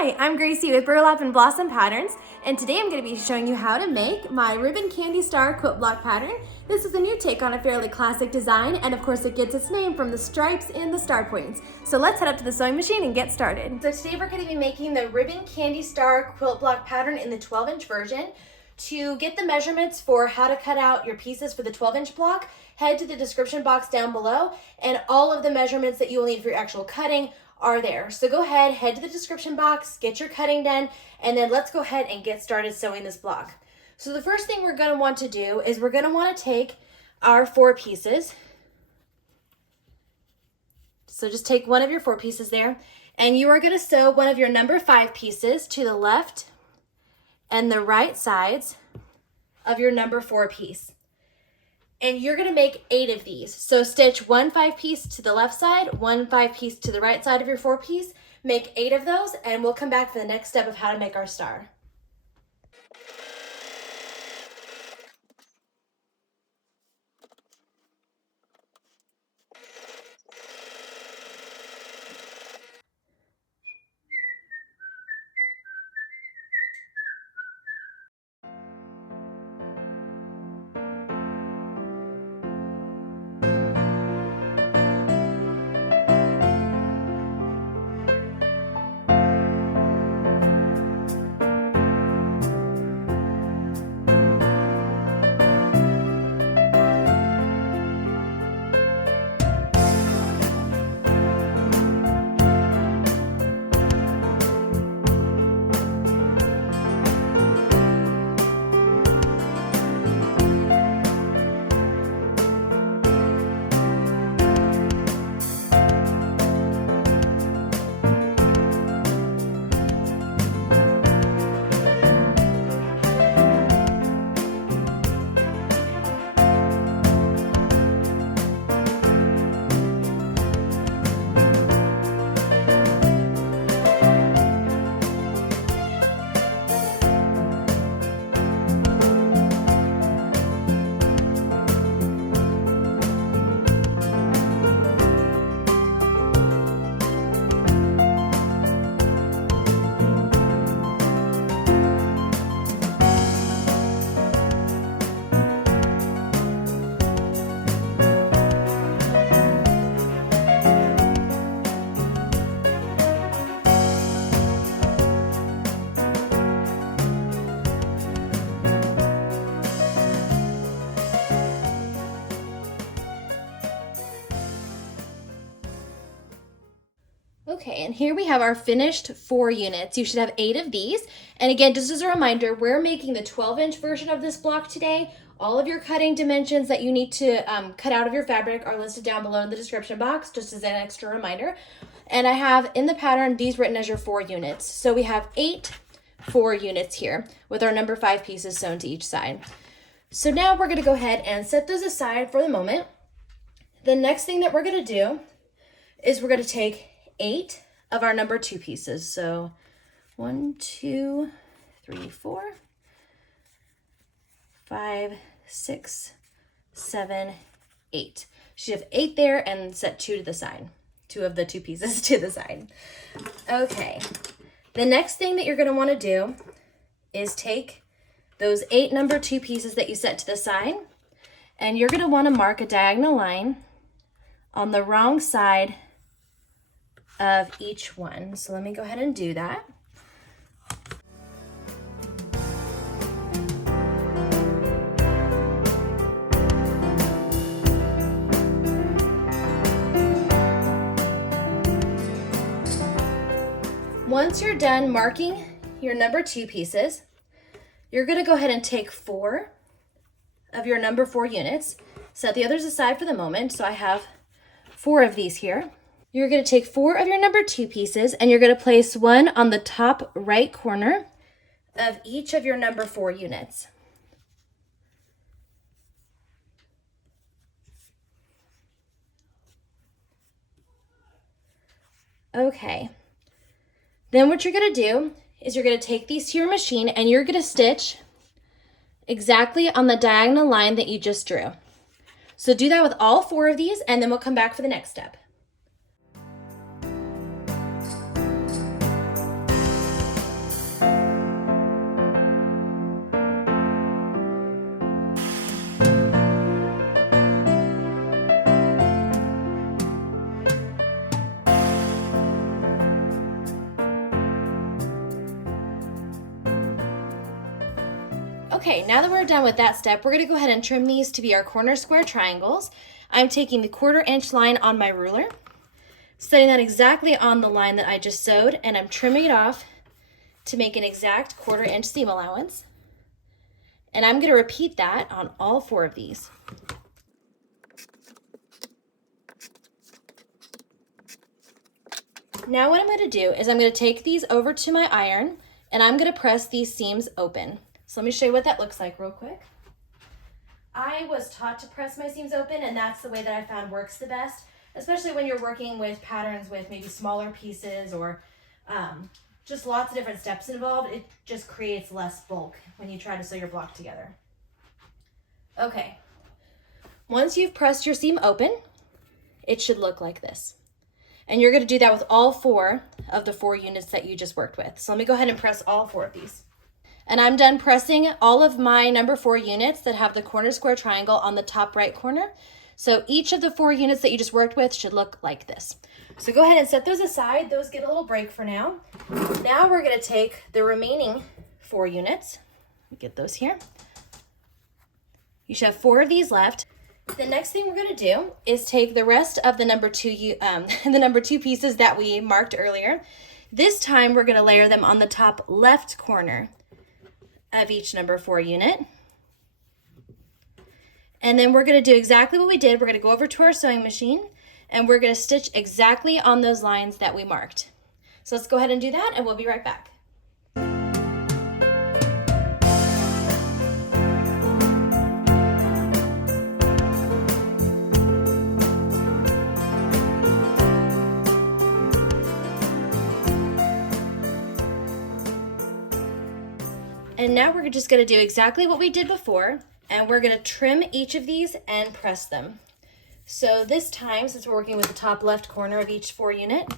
Hi, I'm Gracie with Burlap and Blossom Patterns, and today I'm going to be showing you how to make my Ribbon Candy Star quilt block pattern. This is a new take on a fairly classic design, and of course it gets its name from the stripes and the star points. So let's head up to the sewing machine and get started. So today we're going to be making the Ribbon Candy Star quilt block pattern in the 12-inch version. To get the measurements for how to cut out your pieces for the 12-inch block, head to the description box down below, and all of the measurements that you will need for your actual cutting are there. So go ahead, head to the description box, get your cutting done, and then let's go ahead and get started sewing this block. So the first thing we're going to want to do is we're going to want to take our 4 pieces. So just take one of your 4 pieces there, and you are going to sew one of your number 5 pieces to the left and the right sides of your number 4 piece. And you're gonna make 8 of these. So stitch 1 5 piece to the left side, 1 5 piece to the right side of your 4 piece, make 8 of those, and we'll come back for the next step of how to make our star. Okay, and here we have our finished 4 units. You should have 8 of these. And again, just as a reminder, we're making the 12-inch version of this block today. All of your cutting dimensions that you need to cut out of your fabric are listed down below in the description box, just as an extra reminder. And I have in the pattern these written as your 4 units. So we have 8 4 units here with our number 5 pieces sewn to each side. So now we're going to go ahead and set those aside for the moment. The next thing that we're going to do is we're going to take 8 of our number 2 pieces. So 1, 2, 3, 4, 5, 6, 7, 8. Should have 8 there and set 2 to the side. 2 of the 2 pieces to the side. Okay. The next thing that you're going to want to do is take those 8 number 2 pieces that you set to the side, and you're going to want to mark a diagonal line on the wrong side of each one. So let me go ahead and do that. Once you're done marking your number 2 pieces, you're going to go ahead and take 4 of your number 4 units. Set the others aside for the moment. So I have 4 of these here. You're going to take 4 of your number 2 pieces, and you're going to place one on the top right corner of each of your number 4 units. Okay. Then what you're going to do is you're going to take these to your machine, and you're going to stitch exactly on the diagonal line that you just drew. So do that with all 4 of these, and then we'll come back for the next step. Okay, now that we're done with that step, we're gonna go ahead and trim these to be our corner square triangles. I'm taking the 1/4 inch line on my ruler, setting that exactly on the line that I just sewed, and I'm trimming it off to make an exact 1/4 inch seam allowance. And I'm gonna repeat that on all 4 of these. Now what I'm gonna do is I'm gonna take these over to my iron and I'm gonna press these seams open. So let me show you what that looks like real quick. I was taught to press my seams open, and that's the way that I found works the best, especially when you're working with patterns with maybe smaller pieces or just lots of different steps involved. It just creates less bulk when you try to sew your block together. Okay, once you've pressed your seam open, it should look like this. And you're gonna do that with all 4 of the 4 units that you just worked with. So let me go ahead and press all 4 of these. And I'm done pressing all of my number 4 units that have the corner square triangle on the top right corner. So each of the 4 units that you just worked with should look like this. So go ahead and set those aside. Those get a little break for now. Now we're gonna take the remaining 4 units. Let me get those here. You should have 4 of these left. The next thing we're gonna do is take the rest of the number 2 pieces that we marked earlier. This time we're gonna layer them on the top left corner of each number 4 unit. And then we're gonna do exactly what we did. We're gonna go over to our sewing machine and we're gonna stitch exactly on those lines that we marked. So let's go ahead and do that and we'll be right back. And now we're just gonna do exactly what we did before, and we're gonna trim each of these and press them. So this time, since we're working with the top left corner of each 4 unit,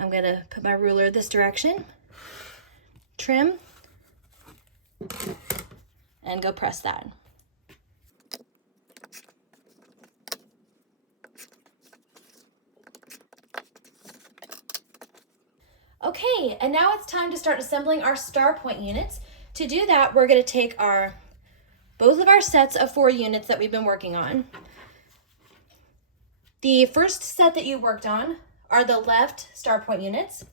I'm gonna put my ruler this direction, trim, and go press that. Okay, and now it's time to start assembling our star point units. To do that, we're gonna take both of our sets of 4 units that we've been working on. The first set that you worked on are the left star point units,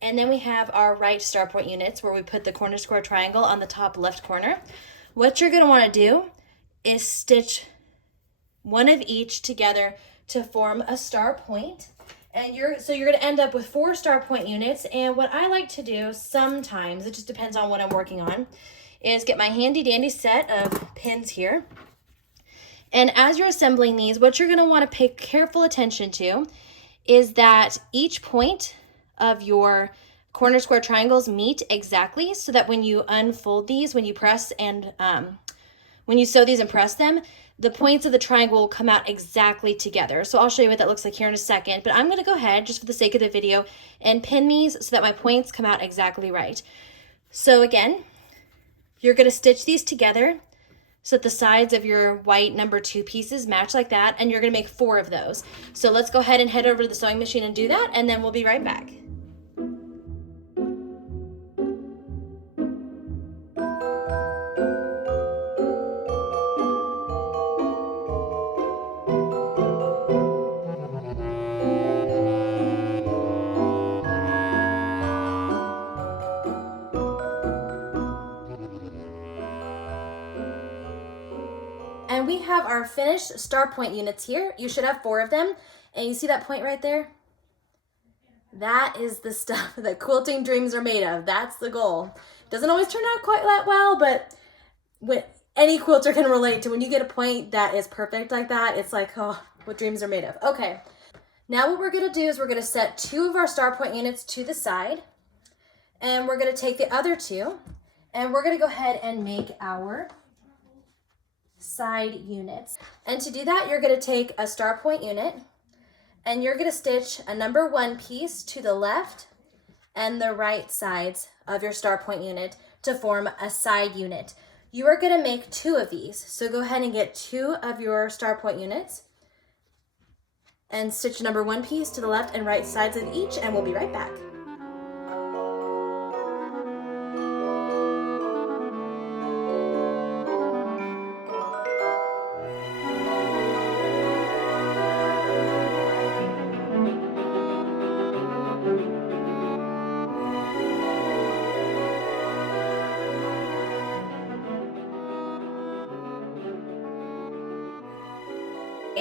and then we have our right star point units where we put the corner square triangle on the top left corner. What you're gonna wanna do is stitch one of each together to form a star point. And so you're gonna end up with 4 star point units. And what I like to do sometimes, it just depends on what I'm working on, is get my handy dandy set of pins here. And as you're assembling these, what you're gonna wanna pay careful attention to is that each point of your corner square triangles meet exactly, so that when you unfold these, when you press and when you sew these and press them, the points of the triangle will come out exactly together. So I'll show you what that looks like here in a second, but I'm gonna go ahead, just for the sake of the video, and pin these so that my points come out exactly right. So again, you're gonna stitch these together so that the sides of your white number 2 pieces match like that, and you're gonna make 4 of those. So let's go ahead and head over to the sewing machine and do that, and then we'll be right back. And we have our finished star point units here. You should have 4 of them. And you see that point right there? That is the stuff that quilting dreams are made of. That's the goal. Doesn't always turn out quite that well, but any quilter can relate to when you get a point that is perfect like that. It's like, oh, what dreams are made of. Okay, now what we're gonna do is we're gonna set 2 of our star point units to the side, and we're gonna take the other 2, and we're gonna go ahead and make our side units. And to do that, you're gonna take a star point unit, and you're gonna stitch a number 1 piece to the left and the right sides of your star point unit to form a side unit. You are gonna make 2 of these. So go ahead and get 2 of your star point units and stitch number 1 piece to the left and right sides of each, and we'll be right back.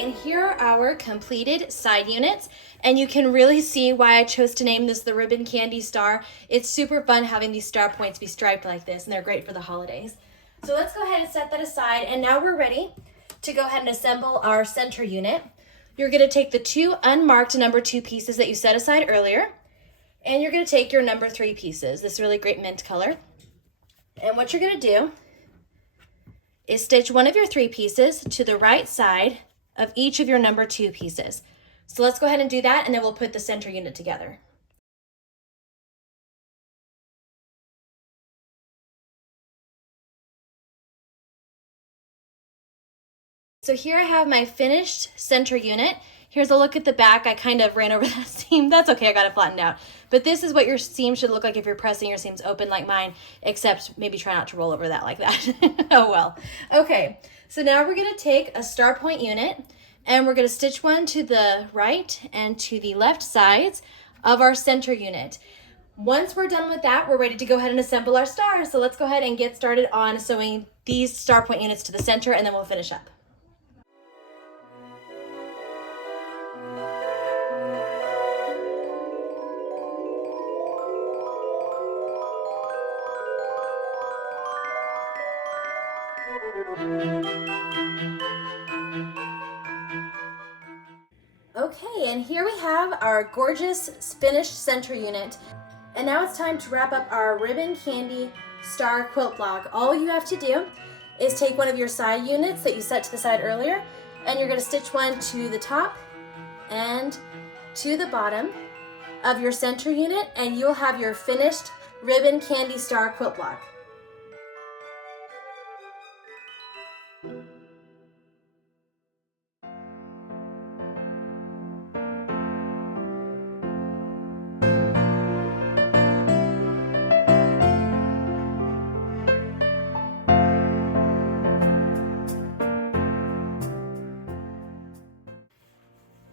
Okay, and here are our completed side units, and you can really see why I chose to name this the Ribbon Candy Star. It's super fun having these star points be striped like this, and they're great for the holidays. So let's go ahead and set that aside, and now we're ready to go ahead and assemble our center unit. You're going to take the two unmarked number 2 pieces that you set aside earlier, and you're going to take your number 3 pieces, this really great mint color. And what you're going to do is stitch one of your 3 pieces to the right side of each of your number 2 pieces. So let's go ahead and do that, and then we'll put the center unit together. So here I have my finished center unit. Here's a look at the back. I kind of ran over that seam. That's okay, I got it flattened out. But this is what your seam should look like if you're pressing your seams open like mine, except maybe try not to roll over that like that. Oh well. Okay, so now we're gonna take a star point unit, and we're gonna stitch one to the right and to the left sides of our center unit. Once we're done with that, we're ready to go ahead and assemble our stars. So let's go ahead and get started on sewing these star point units to the center, and then we'll finish up. Okay, and here we have our gorgeous finished center unit. And now it's time to wrap up our Ribbon Candy Star quilt block. All you have to do is take one of your side units that you set to the side earlier, and you're going to stitch one to the top and to the bottom of your center unit, and you'll have your finished Ribbon Candy Star quilt block.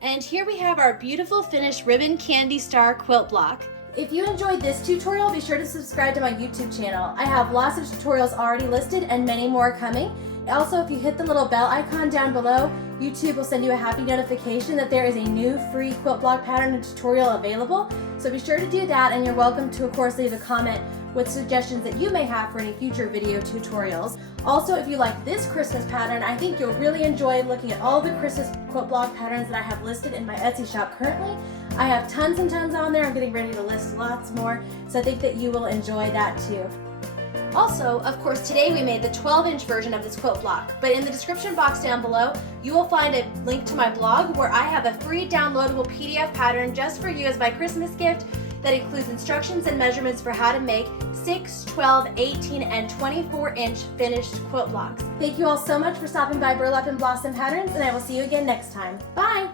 And here we have our beautiful finished Ribbon Candy Star quilt block. If you enjoyed this tutorial, be sure to subscribe to my YouTube channel. I have lots of tutorials already listed and many more coming. Also, if you hit the little bell icon down below, YouTube will send you a happy notification that there is a new free quilt block pattern and tutorial available. So be sure to do that, and you're welcome to, of course, leave a comment with suggestions that you may have for any future video tutorials. Also, if you like this Christmas pattern, I think you'll really enjoy looking at all the Christmas quilt block patterns that I have listed in my Etsy shop currently. I have tons and tons on there. I'm getting ready to list lots more, so I think that you will enjoy that too. Also, of course, today we made the 12-inch version of this quilt block, but in the description box down below, you will find a link to my blog where I have a free downloadable PDF pattern just for you as my Christmas gift that includes instructions and measurements for how to make 6, 12, 18, and 24-inch finished quilt blocks. Thank you all so much for stopping by Burlap and Blossom Patterns, and I will see you again next time. Bye!